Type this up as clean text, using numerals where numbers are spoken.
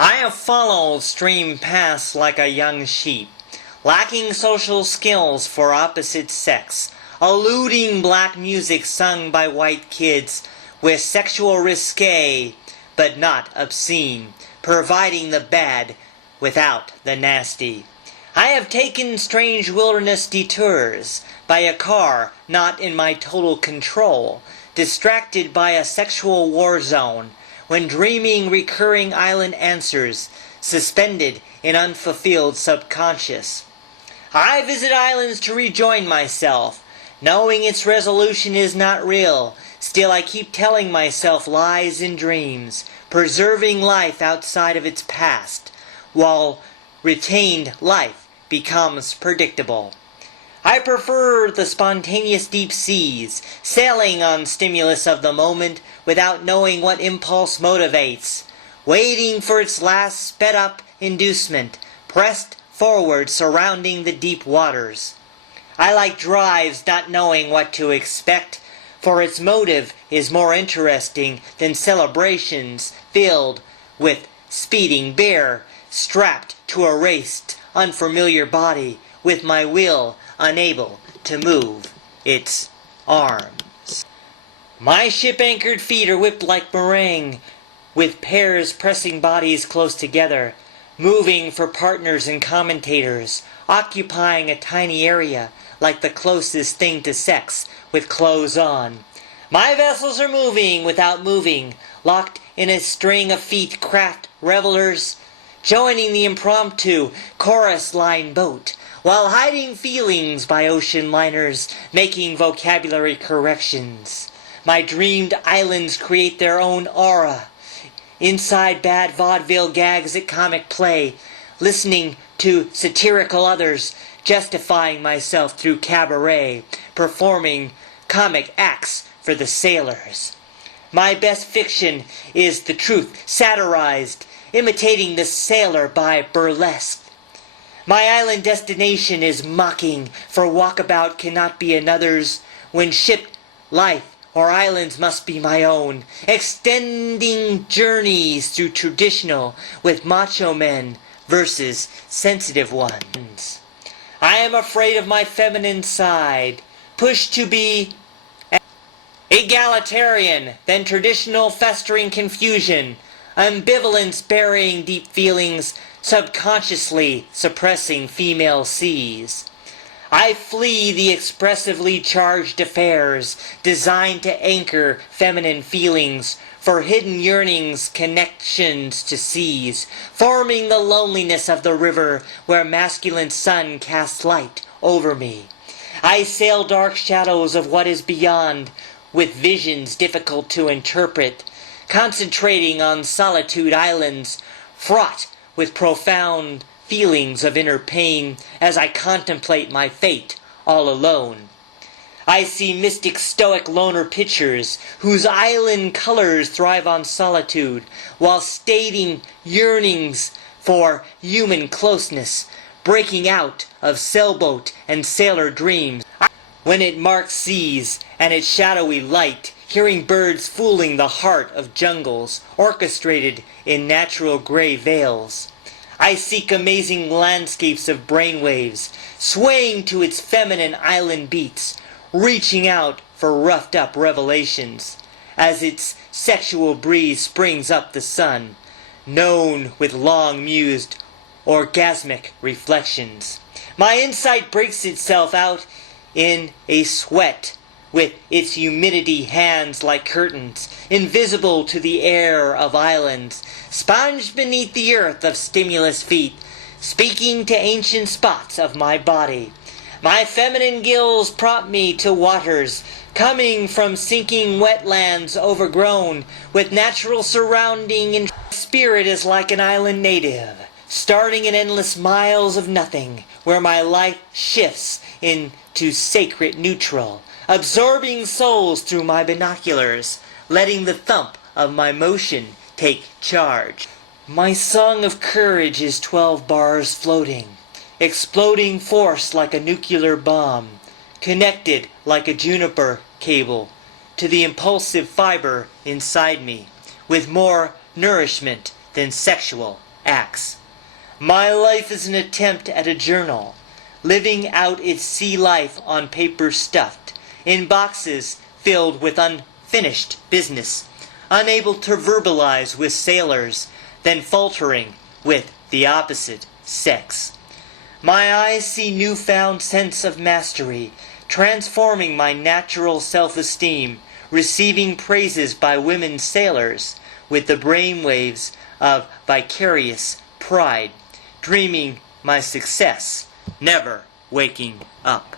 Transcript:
I have followed stream paths like a young sheep, lacking social skills for opposite sex, eluding black music sung by white kids with sexual risque but not obscene, providing the bad without the nasty. I have taken strange wilderness detours by a car not in my total control, distracted by a sexual war zone, when dreaming recurring island answers, suspended in unfulfilled subconscious. I visit islands to rejoin myself, knowing its resolution is not real. Still I keep telling myself lies and dreams, preserving life outside of its past, while retained life becomes predictable. I prefer the spontaneous deep seas, sailing on stimulus of the moment without knowing what impulse motivates, waiting for its last sped-up inducement, pressed forward surrounding the deep waters. I like drives not knowing what to expect, for its motive is more interesting than celebrations filled with speeding bear, strapped to a raced, unfamiliar body, with my will unable to move its arms. My ship-anchored feet are whipped like meringue, with pairs pressing bodies close together, moving for partners and commentators, occupying a tiny area like the closest thing to sex with clothes on. My vessels are moving without moving, locked in a string of feet craft revelers, joining the impromptu chorus line boat, while hiding feelings by ocean liners, making vocabulary corrections. My dreamed islands create their own aura. Inside bad vaudeville gags at comic play, listening to satirical others, justifying myself through cabaret, performing comic acts for the sailors. My best fiction is the truth satirized, imitating the sailor by burlesque. My island destination is mocking, for walkabout cannot be another's, when ship life or islands must be my own, extending journeys through traditional with macho men versus sensitive ones. I am afraid of my feminine side, pushed to be egalitarian than traditional, festering confusion, ambivalence burying deep feelings, subconsciously suppressing female C's. I flee the expressively charged affairs designed to anchor feminine feelings, for hidden yearnings connections to seas, forming the loneliness of the river where masculine sun casts light over me. I sail dark shadows of what is beyond, with visions difficult to interpret, concentrating on solitude islands, fraught with profound feelings of inner pain as I contemplate my fate all alone. I see mystic stoic loner pitchers whose island colors thrive on solitude, while stating yearnings for human closeness, breaking out of sailboat and sailor dreams. When it marks seas and its shadowy light, hearing birds fooling the heart of jungles, orchestrated in natural gray veils. I seek amazing landscapes of brainwaves, swaying to its feminine island beats, reaching out for roughed-up revelations, as its sexual breeze springs up the sun, known with long-mused, orgasmic reflections. My insight breaks itself out in a sweat, with its humidity hands like curtains, invisible to the air of islands, sponged beneath the earth of stimulus feet, speaking to ancient spots of my body. My feminine gills prompt me to waters, coming from sinking wetlands overgrown with natural surrounding, and spirit is like an island native, starting in endless miles of nothing, where my life shifts into sacred neutral, absorbing souls through my binoculars, letting the thump of my motion take charge. My song of courage is 12 bars floating, exploding force like a nuclear bomb, connected like a juniper cable to the impulsive fiber inside me, with more nourishment than sexual acts. My life is an attempt at a journal, living out its sea life on paper stuffed in boxes filled with unfinished business, unable to verbalize with sailors, then faltering with the opposite sex. My eyes see newfound sense of mastery, transforming my natural self-esteem, receiving praises by women sailors with the brainwaves of vicarious pride, dreaming my success, never waking up.